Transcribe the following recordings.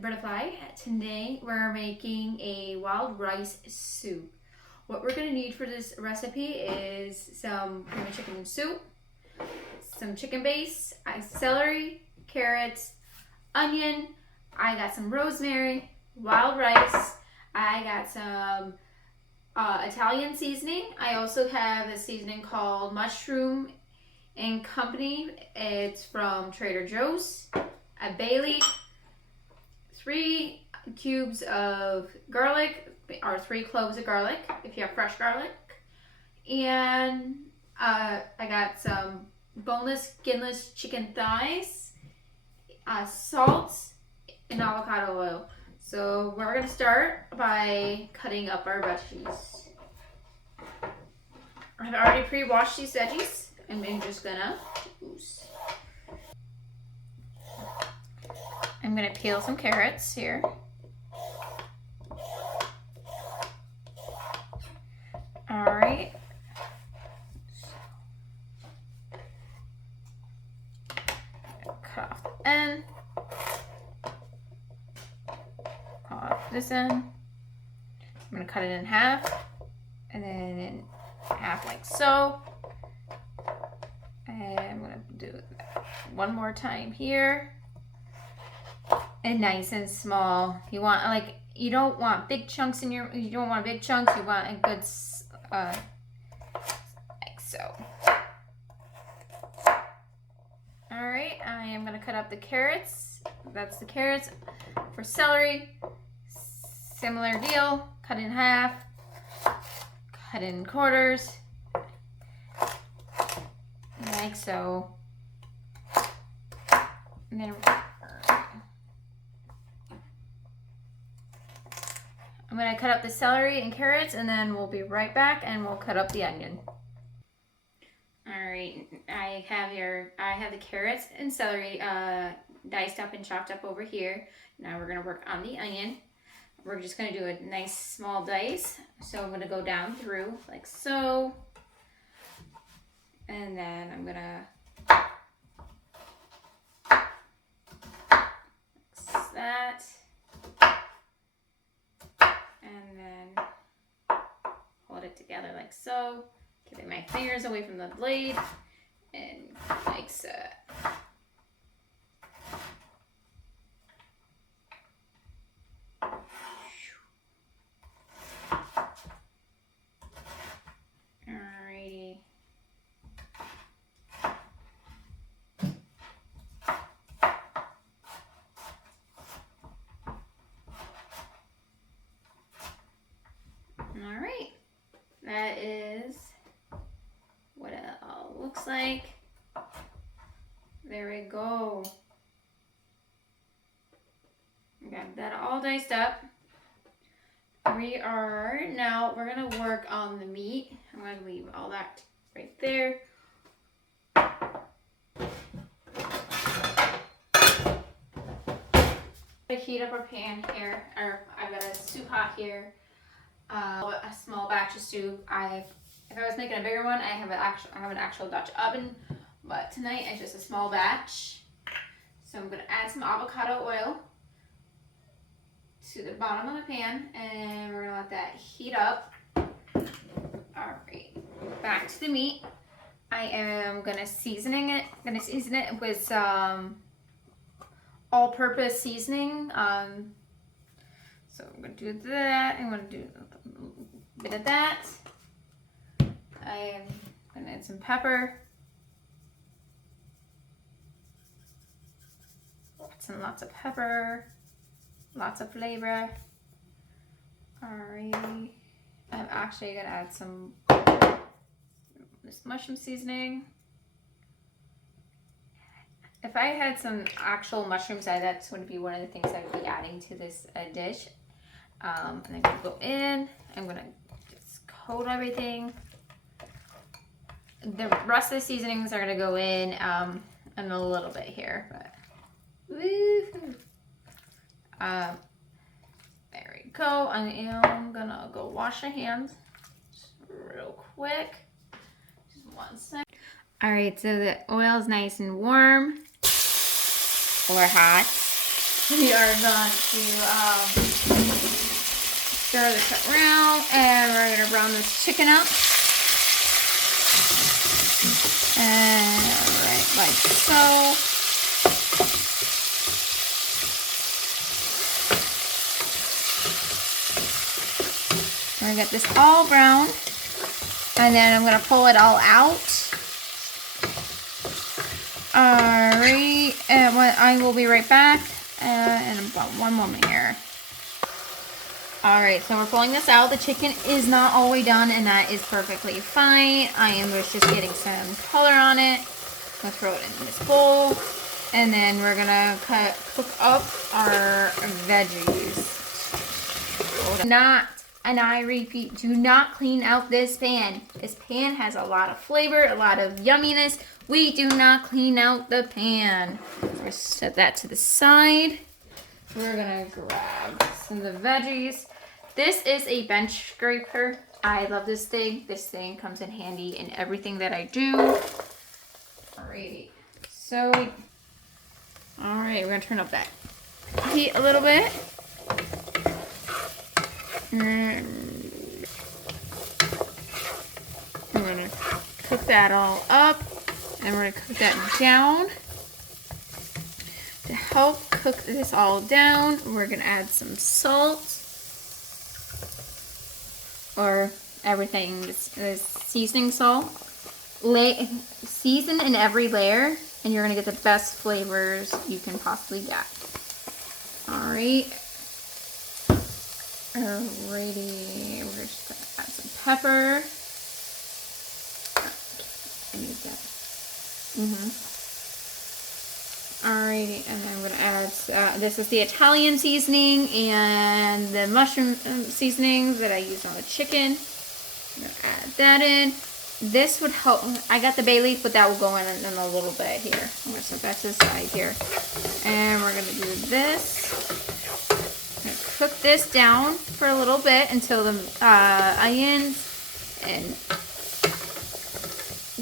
Butterfly. Today we're making a wild rice soup. What we're gonna need for this recipe is some cream of chicken soup, some chicken base, celery, carrots, onion. I got some rosemary, wild rice. I got some Italian seasoning. I also have a seasoning called Mushroom and Company. It's from Trader Joe's. A bay leaf, 3 cubes of garlic, or 3 cloves of garlic if you have fresh garlic, and I got some boneless, skinless chicken thighs, salt, and avocado oil. So we're gonna start by cutting up our veggies. I've already pre-washed these veggies, and I'm just gonna I'm gonna peel some carrots here. All right. Cut off the end. Cut off this end. I'm gonna cut it in half, and then in half like so. And I'm gonna do that one more time here. And nice and small. You want you don't want big chunks in your. You don't want big chunks. You want a good like so. All right, I am gonna cut up the carrots. That's the carrots. For celery, similar deal. Cut in half. Cut in quarters, like so. And then I'm gonna cut up the celery and carrots, and then we'll be right back and we'll cut up the onion. All right, I have the carrots and celery diced up and chopped up over here. Now we're gonna work on the onion. We're just gonna do a nice small dice. So I'm gonna go down through like so. And then I'm gonna mix that. And then hold it together like so. Keeping my fingers away from the blade, and like so. Alrighty. Alright, that is what it all looks like. There we go. We got that all diced up. We're gonna work on the meat. I'm gonna leave all that right there. Heat up our pan here, or I've got a soup pot here. A small batch of soup. If I was making a bigger one, I have an actual Dutch oven, but tonight it's just a small batch. So I'm gonna add some avocado oil to the bottom of the pan, and we're gonna let that heat up. All right, back to the meat. I am gonna season it with some all-purpose seasoning. So I'm gonna do that. I'm gonna do a bit of that. I am gonna add some pepper. Lots of pepper. Lots of flavor. Alrighty. I'm actually gonna add some this mushroom seasoning. If I had some actual mushrooms, that's going to be one of the things I would be adding to this dish. And I'm gonna go in. I'm gonna just coat everything. The rest of the seasonings are gonna go in a little bit here, but woo-hoo. There we go. I am gonna go wash my hands real quick. Just 1 second. All right, so the oil is nice and warm or hot. we are going to stir this around, and we're going to brown this chicken up. And right, like so. We're going to get this all brown, and then I'm going to pull it all out. Alright, and I will be right back in about 1 moment here. Alright, so we're pulling this out. The chicken is not all the way done, and that is perfectly fine. I am just getting some color on it. I'm going to throw it in this bowl, and then we're going to cook up our veggies. And I repeat, do not clean out this pan. This pan has a lot of flavor, a lot of yumminess. We do not clean out the pan. We're going to set that to the side. We're going to grab some of the veggies. This is a bench scraper. I love this thing. This thing comes in handy in everything that I do. Alrighty. So, alright, we're going to turn up that heat a little bit. And we're going to cook that all up. And we're going to cook that down. To help cook this all down, we're going to add some salt. Or everything, this seasoning salt. Season in every layer, and you're going to get the best flavors you can possibly get. Alright. Alrighty. We're just going to add some pepper. I need that. Alrighty, and then I'm going to add, this is the Italian seasoning and the mushroom seasoning that I used on the chicken. I'm going to add that in. This would help, I got the bay leaf, but that will go in a little bit here. I'm going to set that to the side here. And we're going to do this. I'm going to cook this down for a little bit until the onions and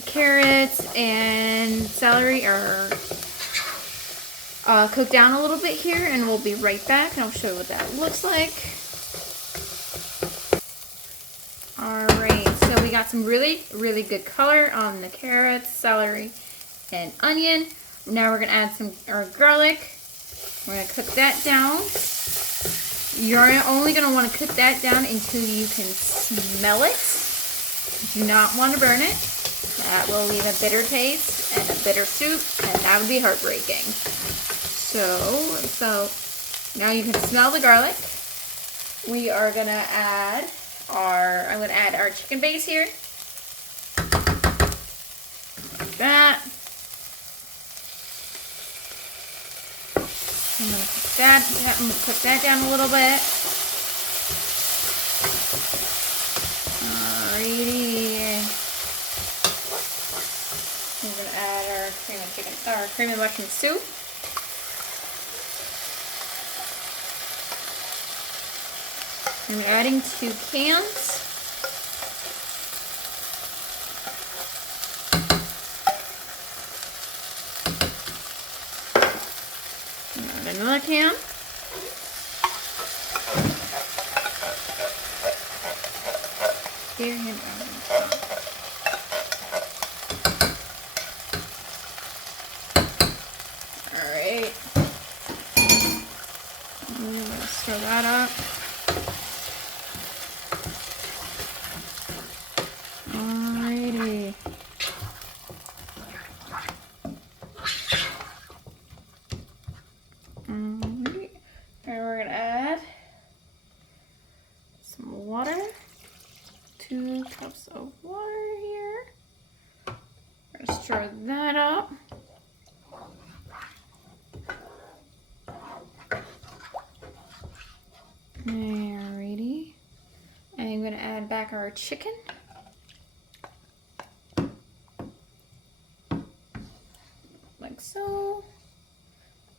carrots and celery are cook down a little bit here, and we'll be right back and I'll show you what that looks like. Alright, so we got some really good color on the carrots, celery, and onion. Now we're going to add our garlic. We're going to cook that down. You're only going to want to cook that down until you can smell it. You do not want to burn it. That will leave a bitter taste and a bitter soup, and that would be heartbreaking. So now you can smell the garlic. We are going to add I'm going to add our chicken base here. Like that. I'm going to cook that down a little bit. Alrighty. We're going to add our cream and mushroom soup. I'm adding 2 cans. Add another can. Here you go. Alright. I'm going to stir that up. Alrighty. Alright. And we're going to add some water. 2 cups of water here. We're going to stir that up. Alrighty. And I'm going to add back our chicken. Like so.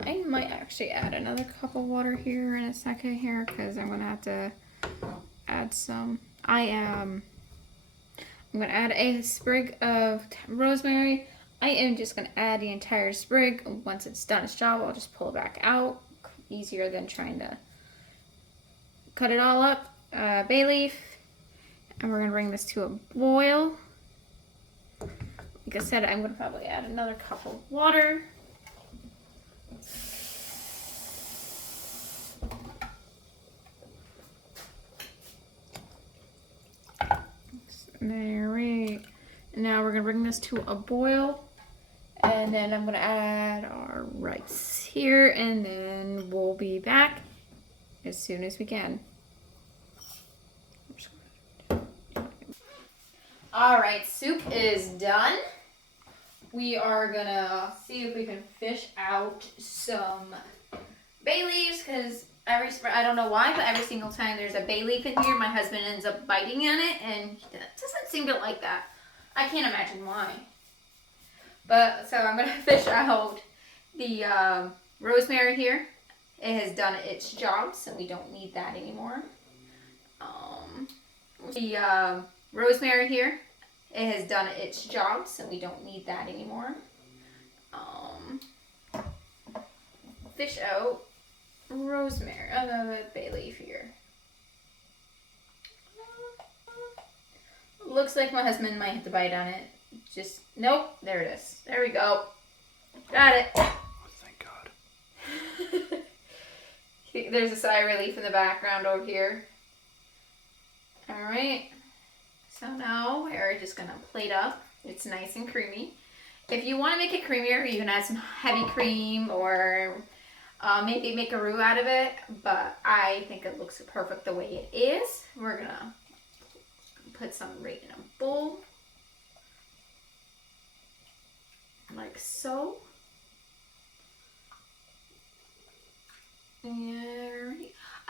I might actually add another cup of water here in a second here, because I'm going to have to add some. I'm going to add a sprig of rosemary. I am just going to add the entire sprig. Once it's done its job, I'll just pull it back out, easier than trying to cut it all up. Bay leaf. And we're gonna bring this to a boil. Like I said, I'm gonna probably add another cup of water. There we. And now we're gonna bring this to a boil. And then I'm gonna add our rice here, and then we'll be back as soon as we can. All right, soup is done. We are gonna see if we can fish out some bay leaves, because I don't know why, but every single time there's a bay leaf in here, my husband ends up biting on it, and he doesn't seem to like that. I can't imagine why. But so I'm gonna fish out the rosemary here. It has done its job, so we don't need that anymore. The rosemary here, it has done its job, so we don't need that anymore. Fish out rosemary, the bay leaf here. Looks like my husband might have to bite on it. Just, nope, there it is. There we go. Got it. Oh, thank God. There's a sigh of relief in the background over here. All right. So now we're just gonna plate up. It's nice and creamy. If you want to make it creamier, you can add some heavy cream or maybe make a roux out of it. But I think it looks perfect the way it is. We're gonna put some right in a bowl, like so.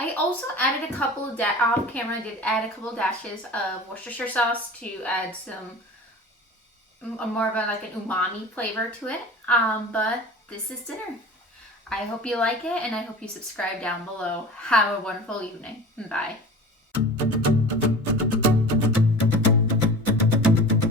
I also added a couple of off camera. I did add a couple of dashes of Worcestershire sauce to add some more of like an umami flavor to it. But this is dinner. I hope you like it, and I hope you subscribe down below. Have a wonderful evening. Bye.